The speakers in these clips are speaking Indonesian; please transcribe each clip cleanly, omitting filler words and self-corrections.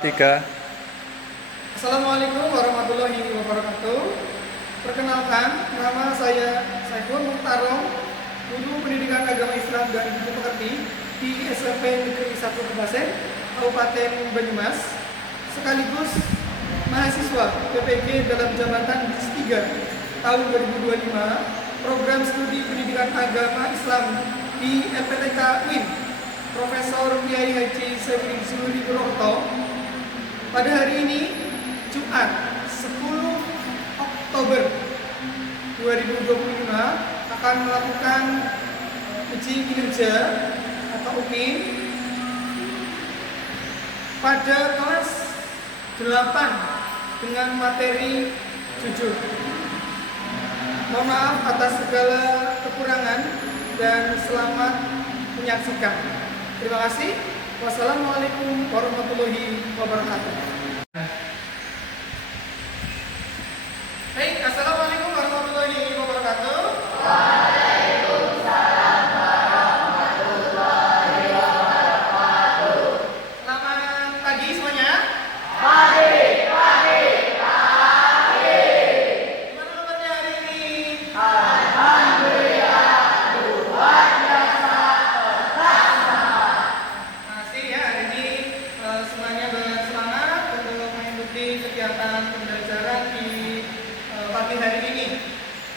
Tiga. Assalamualaikum warahmatullahi wabarakatuh. Perkenalkan, nama saya Saiful Mukhtarom, Guru Pendidikan Agama Islam dan Ibu Pekerti di SMP Negeri 1 Kebasen, Kabupaten Banyumas, sekaligus mahasiswa PPG dalam jabatan DIS 3 tahun 2025, program studi pendidikan agama Islam di LPTK UIN, Profesor Kiai Haji Saifuddin Zuhri Purwokerto. Pada hari ini, Jumat 10 Oktober 2025 akan melakukan uji kinerja atau UKIN pada kelas 8 dengan materi jujur. Mohon maaf atas segala kekurangan dan selamat menyaksikan. Terima kasih. Wassalamualaikum warahmatullahi wabarakatuh. Baik, assalamualaikum warahmatullahi wabarakatuh. Waalaikumsalam warahmatullahi wabarakatuh. Selamat pagi semuanya. Pagi. Gimana kabarnya hari ini? Alhamdulillah, luar biasa. Masih ya, hari ini semuanya bersemangat untuk mengikuti kegiatan pembelajaran di pagi hari ini.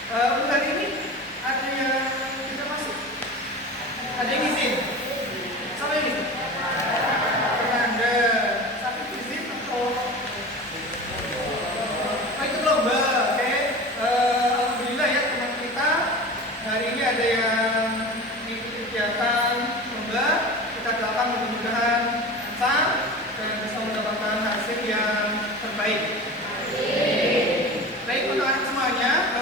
Untuk hari ini ada yang tidak masuk? Ada yang izin? Siapa yang izin? Anda sakit izin atau ikut lomba? Oke. Alhamdulillah ya teman kita hari ini ada yang mengikuti kegiatan lomba. Kita doakan mudah-mudahan lancar dan bisa mendapatkan hasil yang terbaik. Baik untuk anak semuanya,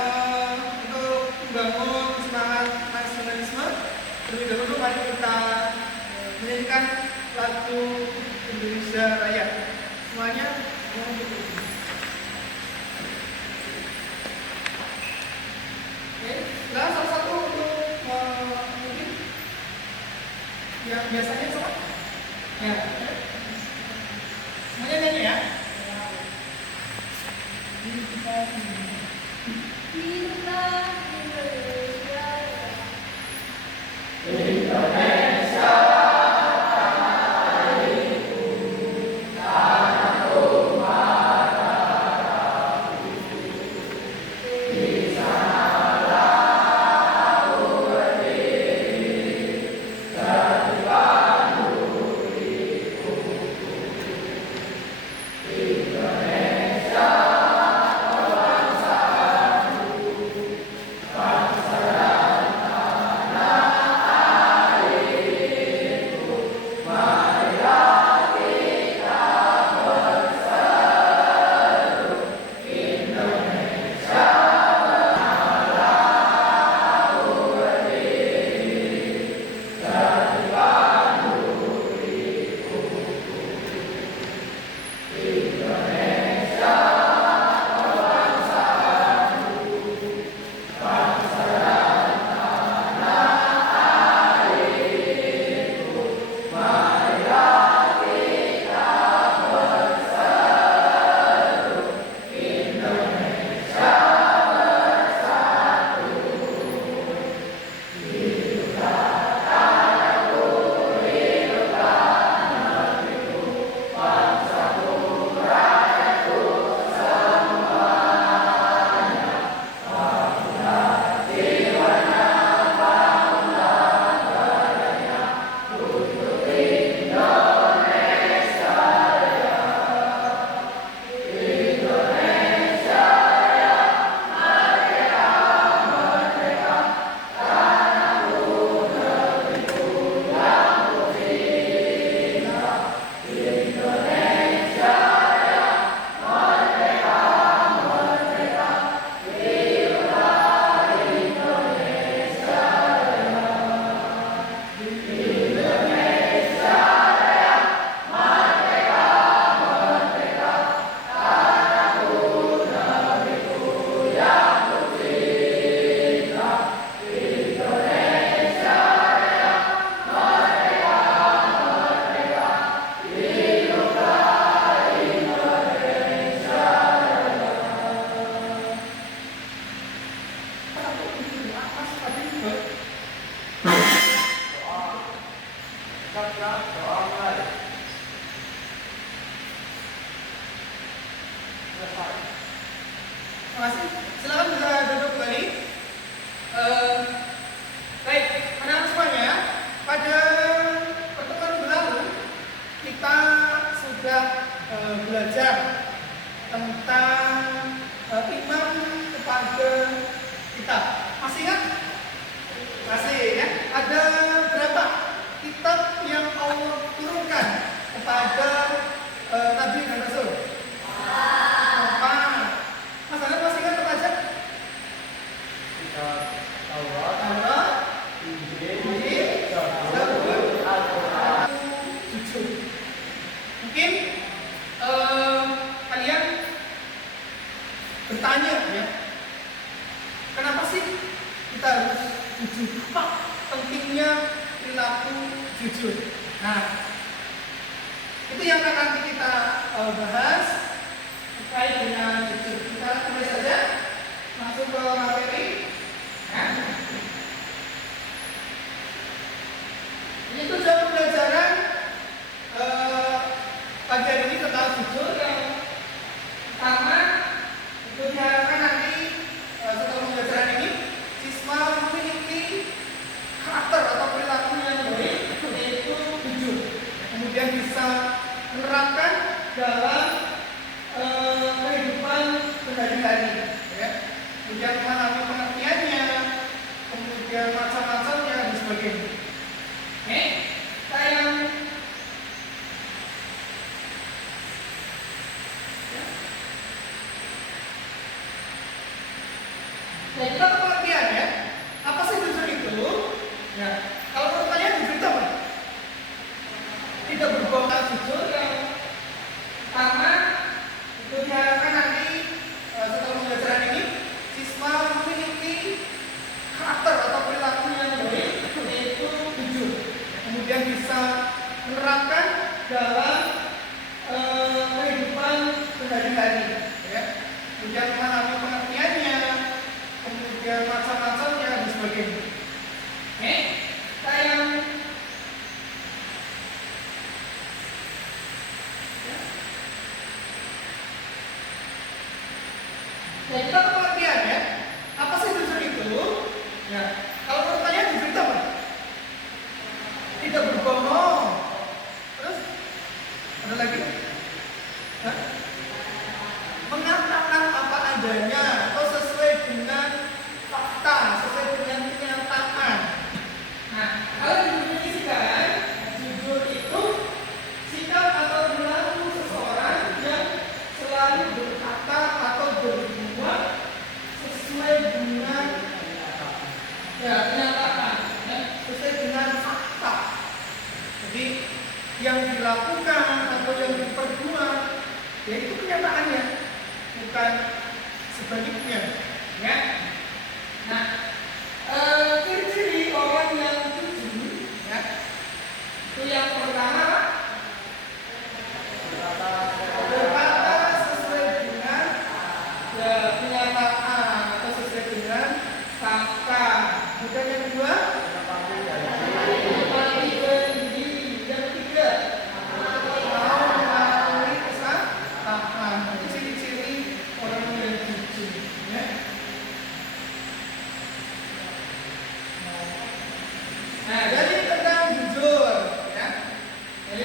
untuk membangun semangat nasionalisme, terlebih dahulu mari kita menyanyikan lagu Indonesia Raya. Semuanya mohon berdiri. Oke, nah salah satu untuk mungkin yang biasanya sama? Ya. Semuanya nyanyi ya. Kita Indonesia. Terima kasih. Silakan bisa duduk kembali. Baik, anak-anak semuanya, pada pertemuan berlalu kita sudah belajar tentang iman kepada kita. Masih ingat? Masih ya. Ada berapa kitab yang Allah turunkan kepada Nabi dan Rasul? 4. Mas Anand masih ingat apa aja? Taurat, Injil, Zabur, Al-Quran, Jujur. Mungkin kalian bertanya ya, kenapa sih kita harus jujur? Apa pentingnya perilaku jujur? Nah, itu yang akan nanti kita bahas terkait dengan jujur. Kita tulis saja, masuk ke materi. Ya. Ini tujuan pembelajaran pagi hari ini tentang jujur. Yang pertama itu diharapkan nanti setelah pembelajaran ini siswa memiliki karakter atau perilaku yang baik, yaitu jujur. Kemudian bisa menerapkan dalam kehidupan sehari-hari. Ya. Kemudian memahami pengertiannya, kemudian macam-macamnya dan sebagainya. Oke, saya ya, kita ke pengertian ya. Apa sih jujur itu? Ya, kalau menurut kalian jujur itu apa? Tidak berbohong, jujur yang pertama itu diharapkan nanti setelah pembelajaran ini siswa memiliki karakter atau perilaku yang baik, yaitu jujur. Kemudian bisa menerapkan dalam kehidupan sehari-hari. Ya. Kemudian memahami pengertiannya, kemudian macam-macamnya dan sebagainya. Oke, saya ya, kita ke pengertian ya. Apa sih jujur itu? Ya, kalau menurut kalian jujur itu apa? Tidak berbohong. Terus ada lagi? Hah? Mengatakan apa adanya atau sesuai dengan fakta, sesuai dengan kenyataan. Nah, kalau didefinisikan, jujur itu sikap atau perilaku seseorang yang selalu berkata atau berbuat sesuai dengan kenyataan, ya, sesuai dengan fakta. Jadi yang dilakukan atau yang diperbuat, ya itu kenyataannya, bukan sebaliknya. Ya. Nah, ciri-ciri orang yang jujur, ya, itu yang pertama berkata sesuai dengan kenyataan atau sesuai dengan fakta. Kemudian yang kedua, yang ketiga, mau mengakui kesalahan. Itu ciri-ciri orang yang jujur. Ya. Nah, jadi tentang jujur, ya. Jadi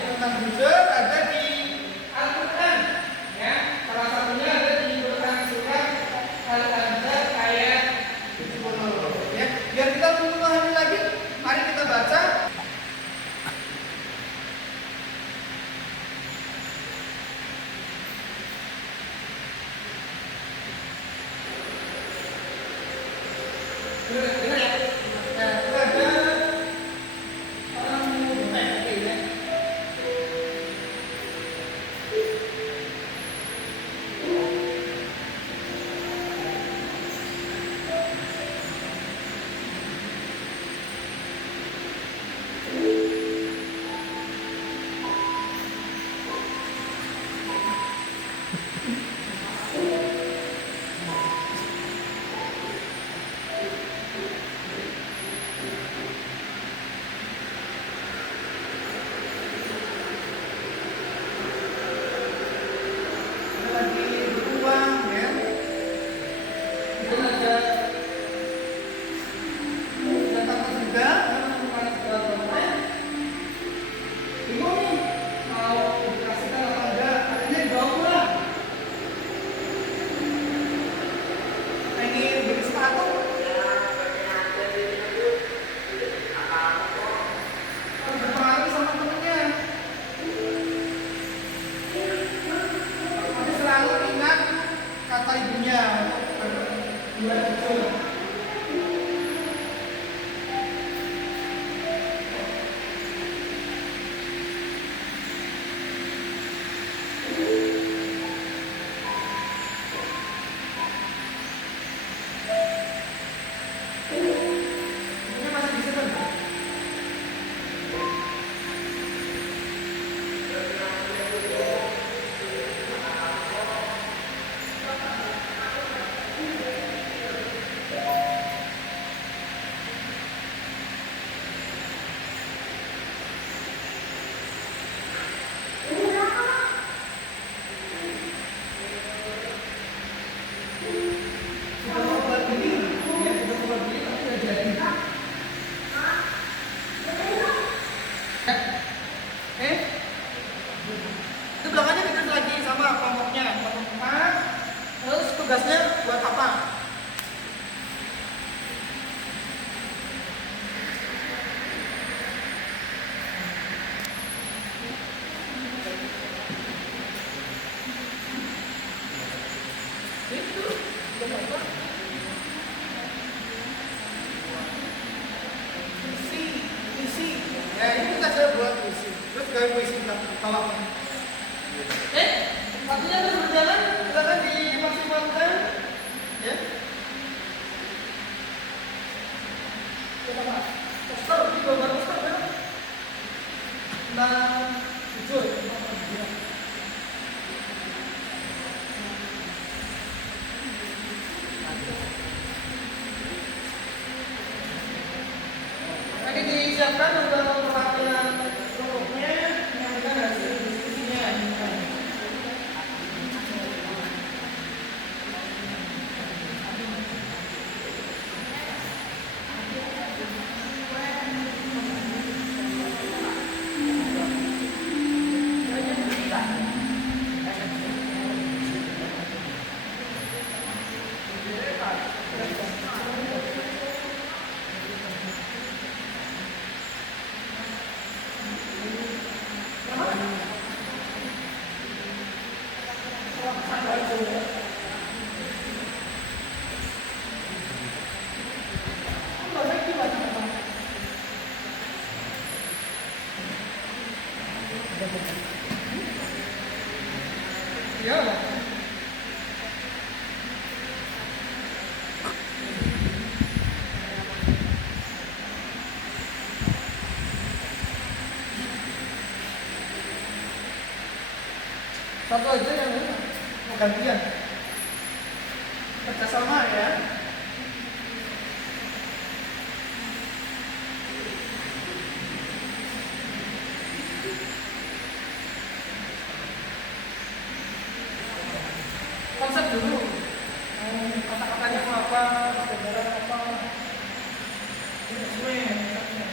kata ibunya untuk berdua jujur. Ibunya masih bisa kan? Itu belakangnya ditulis lagi sama kelompoknya, kelompok 4. Terus tugasnya buat apa? Itu puisi. Ya ini tugasnya buat puisi. Terus gawe puisi kalau waktunya terus berjalan, silakan dimaksimalkan. Ya. Poster, ini gambar poster ya. Tentang jujur. Nanti disiapkan untuk perwakilan kelompoknya menyampaikan hasil diskusinya. Ya. Satu aja yang mau gantian. Kerjasama ya. Konsep dulu. Kata-katanya mau apa, gambaran apa. Ini sesuai konsepnya.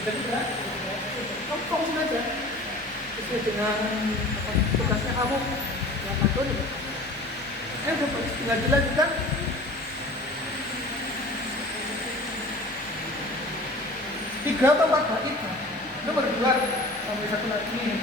Kita juga ngomong saja sesuai dengan tugasnya kamu yang bantu nih. Udah bagus, tinggal dilanjutkan. Tiga atau empat bait itu berdua sampai satu lagi nih.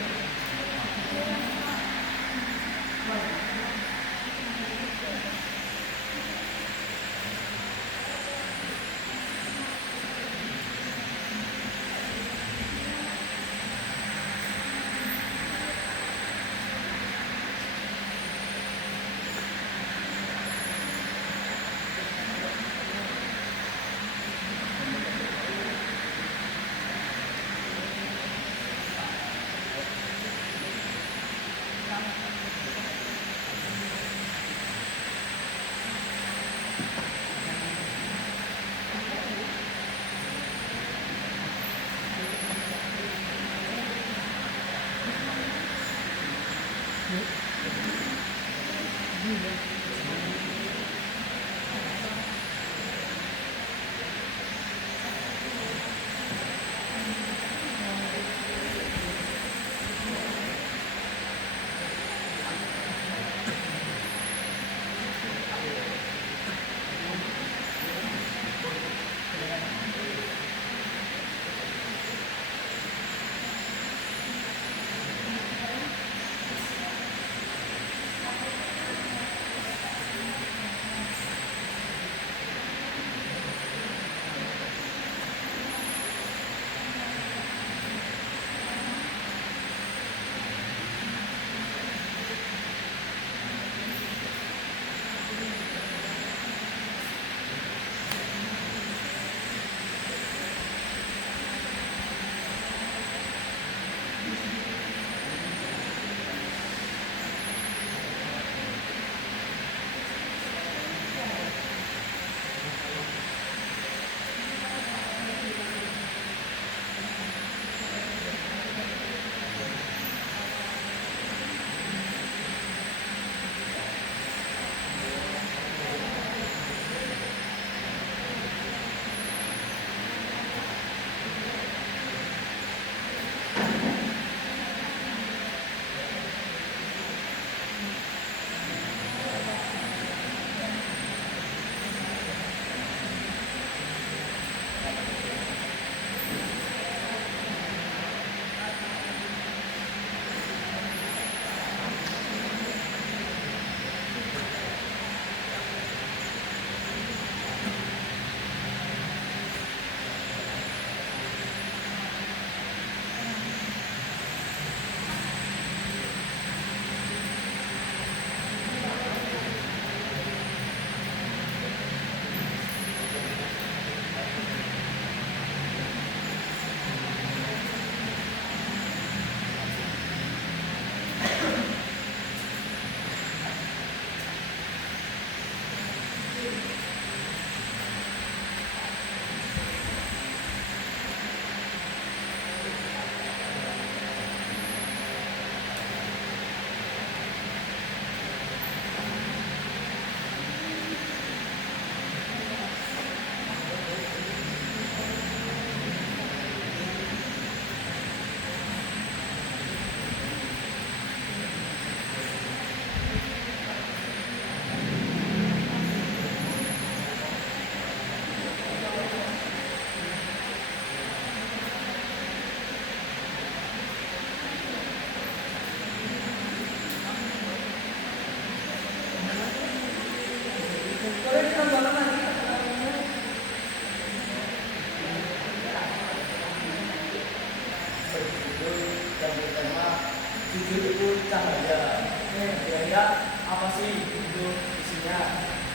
Jujur itu cahaya. Kira-kira apa sih itu isinya?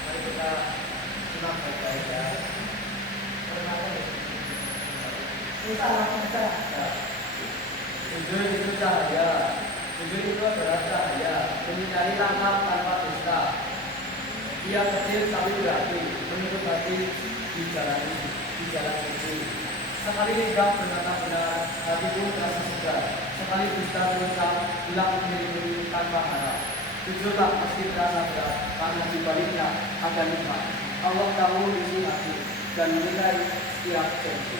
Mari kita simak baik-baik ya. Jujur itu cahaya. Jujur itu adalah cahaya. Menyinari langkah tanpa dusta. Dia kecil tapi berarti menutup hati di jalan suci. Sekali lidah berkata benar, hati pun terasa segar. Sekali dusta berucap, bilang diri tanpa harap. Jujurlah meski terasa berat, karena di baliknya ada nikmat. Allah tahu isi hati dan menilai setiap janji.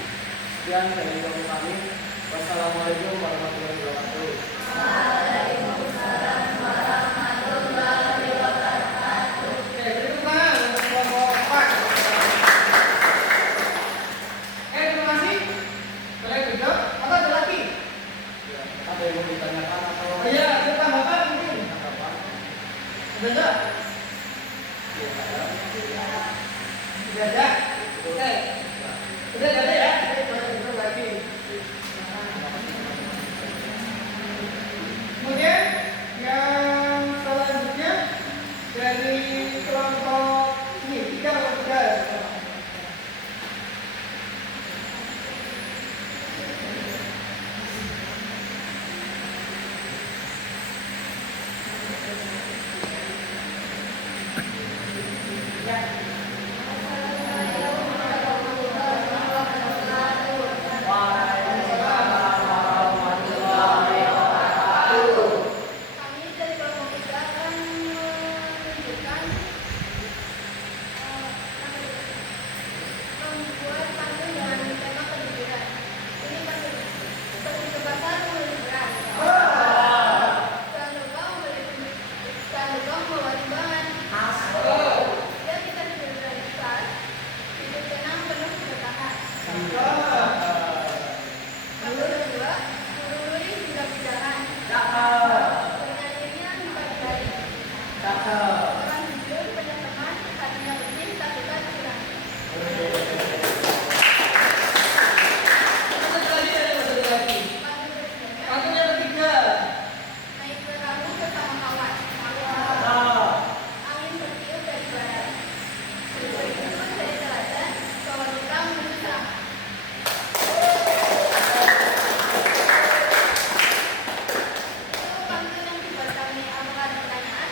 Sekian dari kami. Wassalamualaikum warahmatullahi wabarakatuh. Waalaikumsalam warahmatullahi wabarakatuh. Oke, terima kelompok 4. Terima kasih. Kalian duduk. Apa ada lagi? Ya, ada yang mau ditanyakan atau? Oh iya, ada tambahan mungkin. Apa? Ada enggak? Ya, ada. Tidak ada. Oke. Udah ada ya? Oke, boleh duduk lagi. Kemudian yang selanjutnya dari kelompok ini 3 atau 3. Kami dari kelompok 3 akan menunjukkan membuat pantun dengan tema kejujuran. Ini pantun seperti kebakar mulai berat. Jangan lupa membawa timbangan. Jika kita tidur dengan ikhlas, hidup tenang penuh keberkahan. Pantun kedua, menuruni hingga pindahan. Bernyanyinya di pagi hari. Orang jujur, banyak teman, hatinya bersih, tak suka curang. Satu lagi ada satu lagi. Pantun ketiga, Pantun yang ketiga. naik perahu bersama kawan. Angin bertiup dari barat. Berjubur dari selatan, bawa kita menuju selatan. Itu pantun yang dibuat kami. Apakah ada pertanyaan?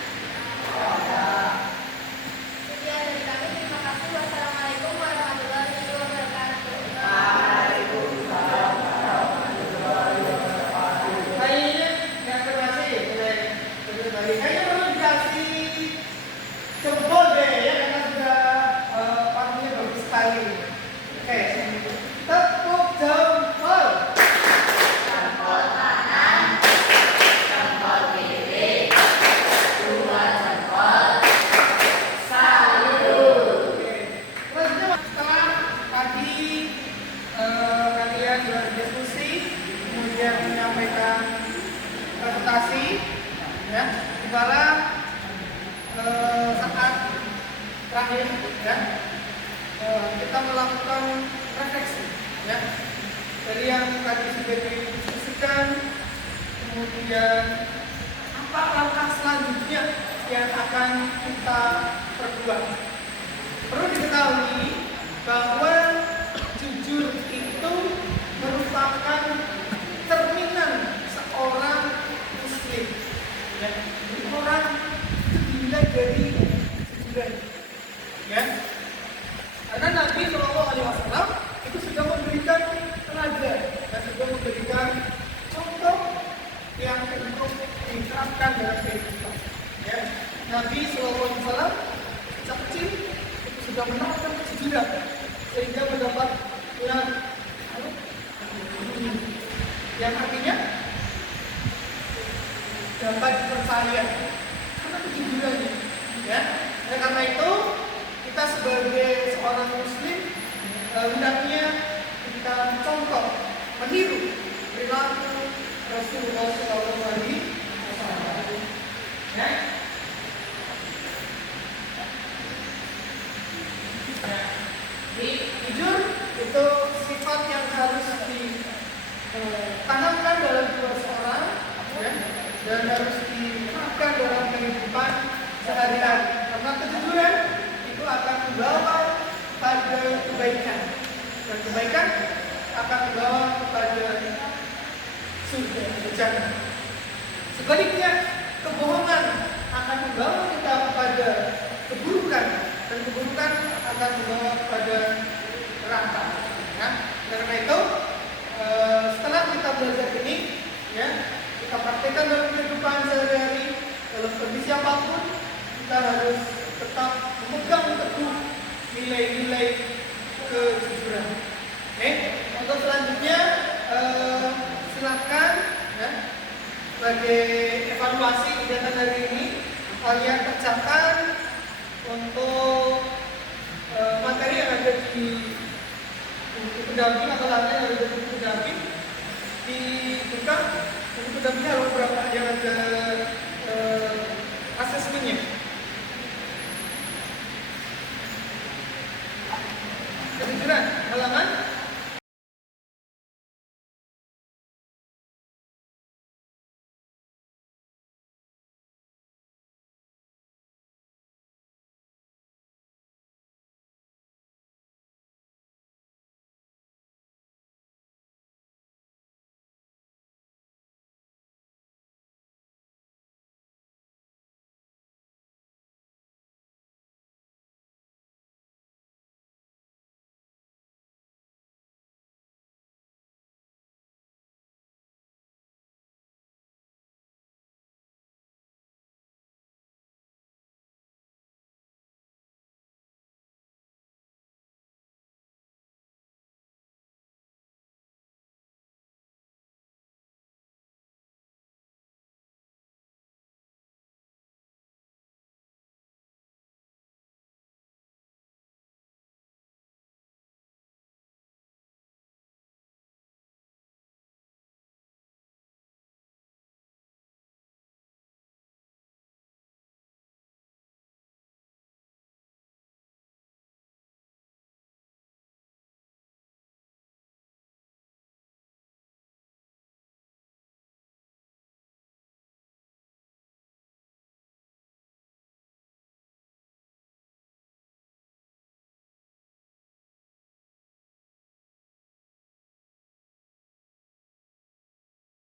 Sekian dari kami. Terima kasih. Wassalamualaikum warahmatullahi wabarakatuh. Kayaknya yang termasuk kayaknya perlu dikasih jempol deh ya karena sudah pantunnya bagus sekali. Oke, tepuk jempol. Oke. Selanjutnya setelah tadi kalian berdiskusi, kemudian menyampaikan presentasi, ya, ibarat saat terakhir, ya, kita melakukan refleksi, ya, dari yang tadi sudah didiskusikan, kemudian apa langkah selanjutnya yang akan kita perbuat. Perlu diketahui bahwa jujur itu merupakan cerminan seorang muslim. Ya, jadi orang itu dinilai dari jujuran. Ya, karena Nabi Shallallahu Alaihi Wasallam itu sudah memberikan teladan dan sudah memberikan contoh yang untuk diterapkan dalam kehidupan. Ya, Nabi Shallallahu Alaihi Wasallam sejak kecil itu sudah menerapkan kejujuran sehingga mendapat gelar yang artinya dapat dipercaya karena kejujurannya. Ya, oleh karena itu kita sebagai seorang muslim hendaknya kita contoh meniru perilaku Rasulullah SAW. Ya. Jujur itu sifat yang harus ditanamkan dalam jiwa seorang, ya, dan harus diterapkan dalam kehidupan sehari-hari. Karena kejujuran itu akan membawa pada kebaikan, dan kebaikan akan membawa kepada surga, jannah. Sebaliknya, kebohongan akan membawa kita kepada keburukan, dan keburukan akan membawa kepada neraka. Ya, karena itu setelah kita belajar ini, ya, kita praktekkan dalam kehidupan sehari-hari, dalam kondisi apapun, kita harus tetap memegang teguh nilai-nilai kejujuran. Oke, untuk selanjutnya. sebagai evaluasi kegiatan hari ini, kalian kerjakan untuk materi yang ada di buku pendamping atau latihan yang ada di buku pendamping. Dibuka buku pendampingnya halaman berapa yang ada asesmennya. Kejujuran halaman